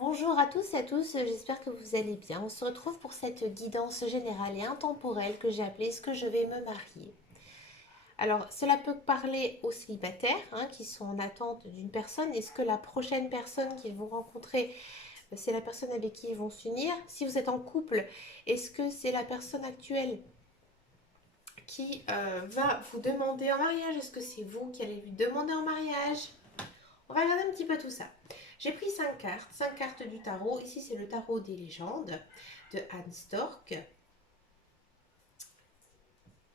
Bonjour à tous et à tous, j'espère que vous allez bien. On se retrouve pour cette guidance générale et intemporelle que j'ai appelée Est-ce que je vais me marier? Alors, cela peut parler aux célibataires qui sont en attente d'une personne. Est-ce que la prochaine personne qu'ils vont rencontrer, c'est la personne avec qui ils vont s'unir? Si vous êtes en couple, est-ce que c'est la personne actuelle qui va vous demander en mariage? Est-ce que c'est vous qui allez lui demander en mariage? On va regarder un petit peu tout ça. J'ai pris 5 cartes du tarot. Ici, c'est le tarot des légendes de Anne Stork.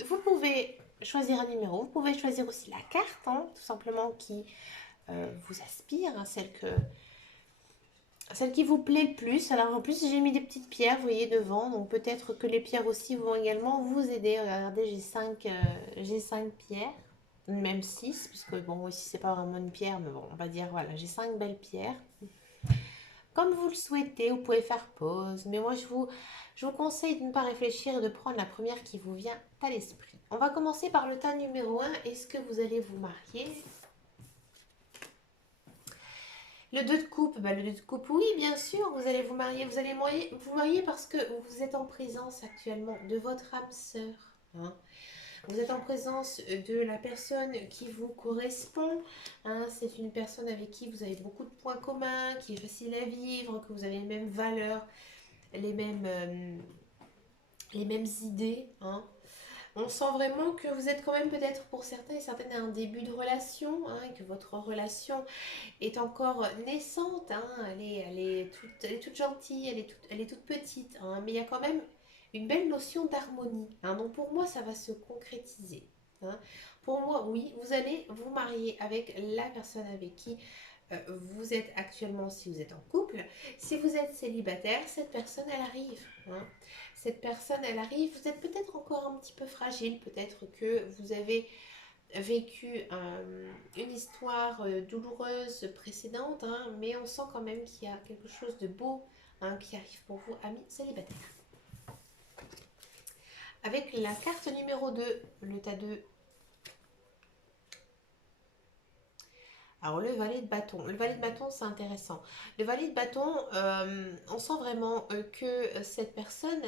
Vous pouvez choisir un numéro. Vous pouvez choisir aussi la carte, tout simplement, qui vous aspire, celle qui vous plaît le plus. Alors, en plus, j'ai mis des petites pierres, vous voyez, devant. Donc, peut-être que les pierres aussi vont également vous aider. Regardez, j'ai 5 pierres. Même 6, puisque bon, ici, c'est pas vraiment une pierre, mais bon, on va dire, voilà, j'ai 5 belles pierres. Comme vous le souhaitez, vous pouvez faire pause, mais moi je vous conseille de ne pas réfléchir et de prendre la première qui vous vient à l'esprit. On va commencer par le tas numéro 1. Est-ce que vous allez vous marier? Le 2 de coupe, le 2 de coupe, oui, bien sûr, vous allez vous marier. Vous allez vous marier parce que vous êtes en présence actuellement de votre âme sœur. Vous êtes en présence de la personne qui vous correspond. C'est une personne avec qui vous avez beaucoup de points communs, qui est facile à vivre, que vous avez les mêmes valeurs, les mêmes, euh, les mêmes idées. On sent vraiment que vous êtes quand même peut-être pour certains et certaines à un début de relation, et que votre relation est encore naissante. Elle est toute gentille, elle est toute petite, mais il y a quand même une belle notion d'harmonie. Donc pour moi, ça va se concrétiser. Pour moi, oui, vous allez vous marier avec la personne avec qui vous êtes actuellement si vous êtes en couple. Si vous êtes célibataire, cette personne, elle arrive. Cette personne, elle arrive. Vous êtes peut-être encore un petit peu fragile. Peut-être que vous avez vécu une histoire douloureuse précédente, mais on sent quand même qu'il y a quelque chose de beau qui arrive pour vous, amis célibataires. Avec la carte numéro 2, le tas 2. Alors le valet de bâton. Le valet de bâton, c'est intéressant. Le valet de bâton, on sent vraiment que cette personne,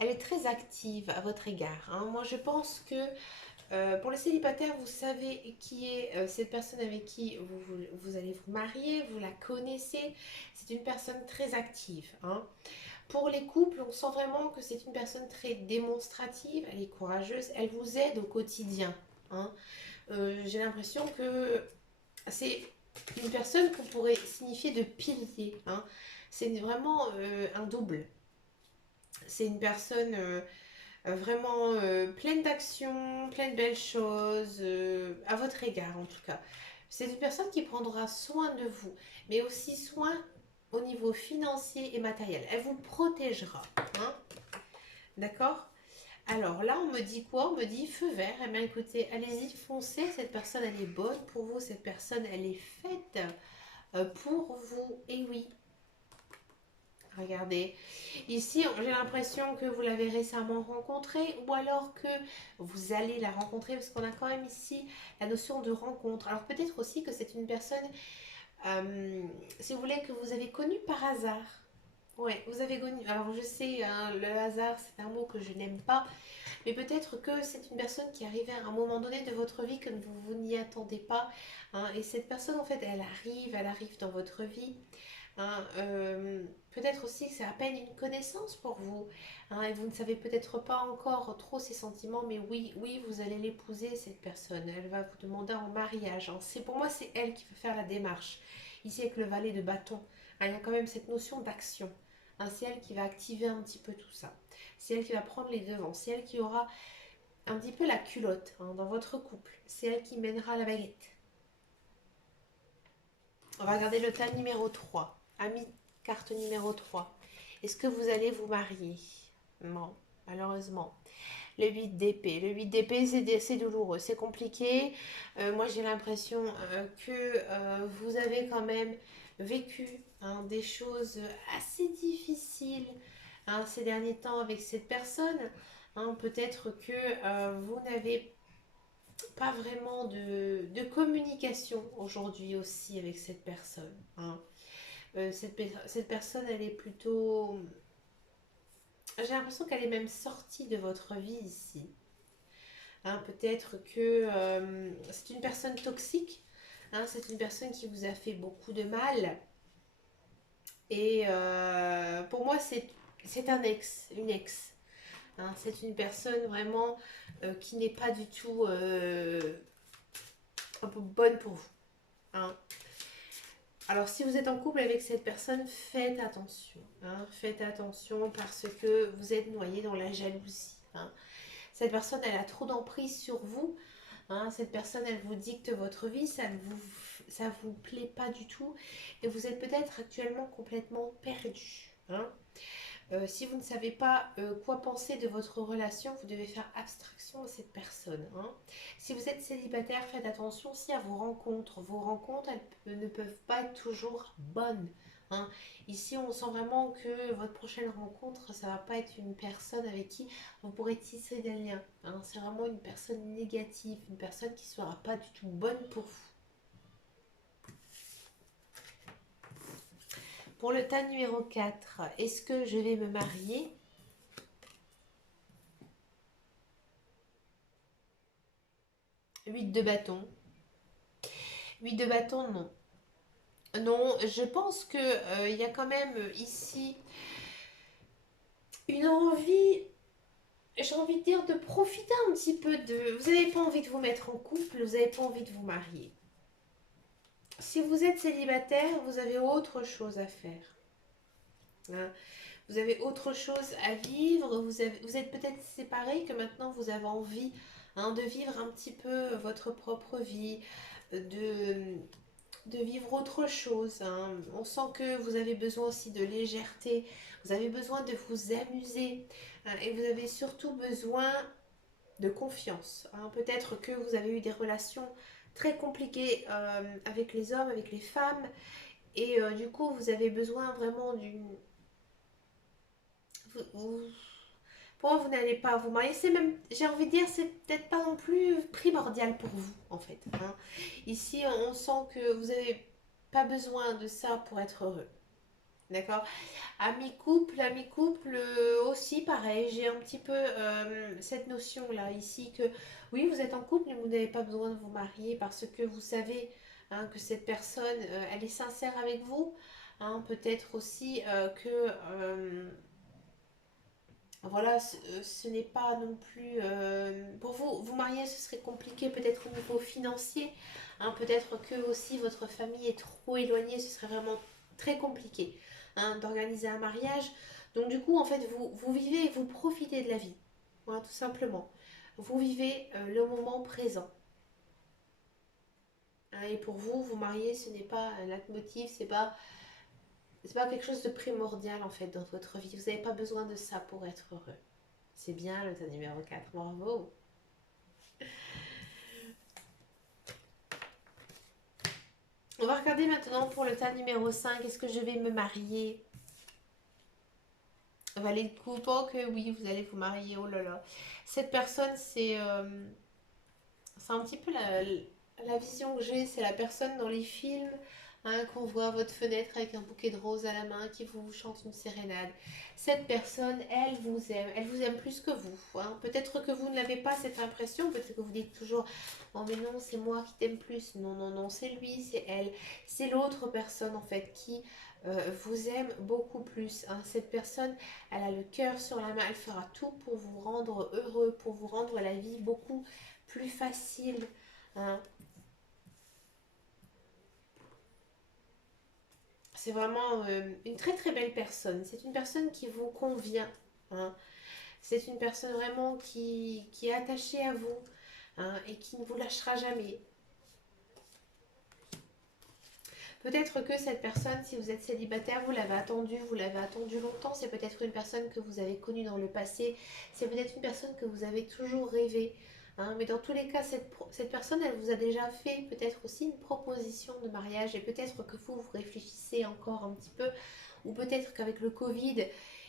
elle est très active à votre égard. Moi, je pense que pour les célibataires, vous savez qui est cette personne avec qui vous allez vous marier, vous la connaissez. C'est une personne très active. Pour les couples, on sent vraiment que c'est une personne très démonstrative, elle est courageuse, elle vous aide au quotidien. J'ai l'impression que c'est une personne qu'on pourrait signifier de pilier. C'est vraiment un double. C'est une personne vraiment pleine d'action, pleine de belles choses, à votre égard en tout cas. C'est une personne qui prendra soin de vous, mais aussi soin au niveau financier et matériel. Elle vous protégera. D'accord? Alors là, on me dit quoi? On me dit feu vert. Eh bien écoutez, allez-y, foncez. Cette personne, elle est bonne pour vous. Cette personne, elle est faite pour vous. Et oui, regardez. Ici, j'ai l'impression que vous l'avez récemment rencontrée ou alors que vous allez la rencontrer parce qu'on a quand même ici la notion de rencontre. Alors peut-être aussi que c'est une personne, si vous voulez, que vous avez connue par hasard. Ouais, vous avez connu. Alors je sais, le hasard, c'est un mot que je n'aime pas, mais peut-être que c'est une personne qui arrivait à un moment donné de votre vie que vous n'y attendez pas. Et cette personne, en fait, elle arrive dans votre vie. Peut-être aussi que c'est à peine une connaissance pour vous. Et vous ne savez peut-être pas encore trop ses sentiments, mais oui, oui, vous allez l'épouser, cette personne. Elle va vous demander en mariage. Pour moi, c'est elle qui va faire la démarche. Ici, avec le valet de bâton, il y a quand même cette notion d'action. C'est elle qui va activer un petit peu tout ça. C'est elle qui va prendre les devants. C'est elle qui aura un petit peu la culotte dans votre couple. C'est elle qui mènera la baguette. On va regarder le tas numéro 3. Ami, carte numéro 3. Est-ce que vous allez vous marier? Non, malheureusement. Le 8 d'épée. Le 8 d'épée, c'est douloureux, c'est compliqué. Moi, j'ai l'impression que vous avez quand même vécu des choses assez difficiles ces derniers temps avec cette personne. Peut-être que vous n'avez pas vraiment de communication aujourd'hui aussi avec cette personne. Cette personne, elle est plutôt... J'ai l'impression qu'elle est même sortie de votre vie ici. Hein, peut-être que c'est une personne toxique. Hein, c'est une personne qui vous a fait beaucoup de mal. Et pour moi, c'est un ex, une ex. Hein, c'est une personne vraiment qui n'est pas du tout un peu bonne pour vous. Hein. Alors, si vous êtes en couple avec cette personne, faites attention. Hein, faites attention parce que vous êtes noyé dans la jalousie. Hein. Cette personne, elle a trop d'emprise sur vous. Hein, cette personne, elle vous dicte votre vie, ça vous plaît pas du tout. Et vous êtes peut-être actuellement complètement perdu. Hein. Si vous ne savez pas quoi penser de votre relation, vous devez faire abstraction de cette personne. Hein. Si vous êtes célibataire, faites attention aussi à vos rencontres. Vos rencontres, elles ne peuvent pas être toujours bonnes. Hein. Ici, on sent vraiment que votre prochaine rencontre, ça va pas être une personne avec qui vous pourrez tisser des liens. Hein. C'est vraiment une personne négative, une personne qui ne sera pas du tout bonne pour vous. Pour le tas numéro 4, est-ce que je vais me marier? 8 de bâton. 8 de bâton, non. Non, je pense que il y a quand même ici une envie, j'ai envie de dire, de profiter un petit peu de... Vous n'avez pas envie de vous mettre en couple, vous n'avez pas envie de vous marier. Si vous êtes célibataire, vous avez autre chose à faire. Hein. Vous avez autre chose à vivre, vous êtes peut-être séparés, que maintenant vous avez envie de vivre un petit peu votre propre vie, de vivre autre chose. Hein. On sent que vous avez besoin aussi de légèreté, vous avez besoin de vous amuser hein, et vous avez surtout besoin de confiance. Hein. Peut-être que vous avez eu des relations très compliquées avec les hommes, avec les femmes et du coup vous avez besoin vraiment d'une... Pour moi, vous n'allez pas vous marier. C'est même, j'ai envie de dire, c'est peut-être pas non plus primordial pour vous, en fait. Hein. Ici, on sent que vous n'avez pas besoin de ça pour être heureux. D'accord. Ami-couple aussi, pareil. J'ai un petit peu cette notion-là ici que oui, vous êtes en couple, mais vous n'avez pas besoin de vous marier parce que vous savez hein, que cette personne, elle est sincère avec vous. Hein, peut-être aussi que voilà, ce n'est pas non plus... pour vous, vous marier, ce serait compliqué peut-être au niveau financier. Hein, peut-être que aussi votre famille est trop éloignée, ce serait vraiment très compliqué hein, d'organiser un mariage. Donc du coup, en fait, vous vivez et vous profitez de la vie. Voilà, tout simplement. Vous vivez le moment présent. Hein, et pour vous, vous marier, ce n'est pas un leitmotiv, c'est pas quelque chose de primordial en fait dans votre vie. Vous n'avez pas besoin de ça pour être heureux. C'est bien le tas numéro 4, bravo. On va regarder maintenant pour le tas numéro 5. Est-ce que je vais me marier? Valet de coupe, oh que oui, vous allez vous marier, oh là là. Cette personne, c'est un petit peu la vision que j'ai, c'est la personne dans les films hein, qu'on voit à votre fenêtre avec un bouquet de roses à la main qui vous chante une sérénade. Cette personne, elle vous aime plus que vous. Hein. Peut-être que vous ne l'avez pas cette impression, peut-être que vous dites toujours oh mais non, c'est moi qui t'aime plus. Non, non, non, c'est lui, c'est elle. C'est l'autre personne en fait qui vous aime beaucoup plus. Hein. Cette personne, elle a le cœur sur la main, elle fera tout pour vous rendre heureux, pour vous rendre la vie beaucoup plus facile. Hein. C'est vraiment une très très belle personne. C'est une personne qui vous convient. Hein. C'est une personne vraiment qui est attachée à vous hein, et qui ne vous lâchera jamais. Peut-être que cette personne, si vous êtes célibataire, vous l'avez attendu longtemps. C'est peut-être une personne que vous avez connue dans le passé. C'est peut-être une personne que vous avez toujours rêvé. Hein, mais dans tous les cas, cette personne, elle vous a déjà fait peut-être aussi une proposition de mariage. Et peut-être que vous réfléchissez encore un petit peu. Ou peut-être qu'avec le Covid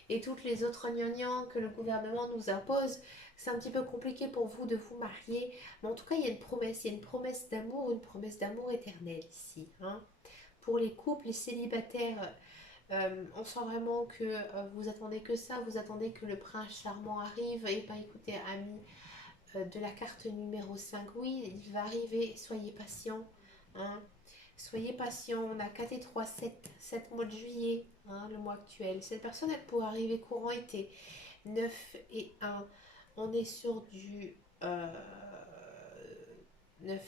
et toutes les autres gnangnans que le gouvernement nous impose, c'est un petit peu compliqué pour vous de vous marier. Mais en tout cas, il y a une promesse d'amour, une promesse d'amour éternelle ici. Hein. pour les couples, les célibataires, on sent vraiment que vous attendez que ça, vous attendez que le prince charmant arrive. Et pas écoutez, ami de la carte numéro 5, oui, il va arriver, soyez patient. Hein. Soyez patient, on a 4 et 3, 7 mois de juillet, hein, le mois actuel. Cette personne, elle pourrait arriver courant été. 9 et 1, on est sur du 9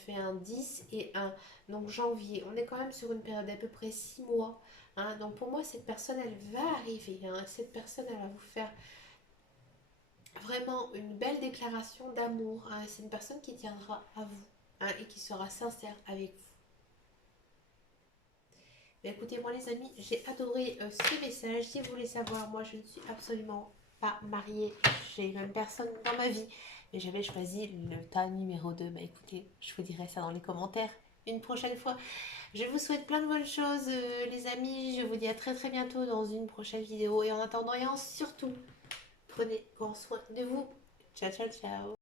et 1, 10 et 1. Donc janvier, on est quand même sur une période d'à peu près 6 mois. Hein. Donc pour moi, cette personne, elle va arriver. Hein. Cette personne, elle va vous faire vraiment une belle déclaration d'amour. Hein. C'est une personne qui tiendra à vous, hein, et qui sera sincère avec vous. Mais écoutez, moi les amis, j'ai adoré ce message. Si vous voulez savoir, moi je ne suis absolument pas mariée. J'ai une personne dans ma vie. Mais j'avais choisi le tas numéro 2. Bah écoutez, je vous dirai ça dans les commentaires une prochaine fois. Je vous souhaite plein de bonnes choses, les amis. Je vous dis à très très bientôt dans une prochaine vidéo. Et en attendant, et surtout, prenez grand soin de vous. Ciao, ciao, ciao.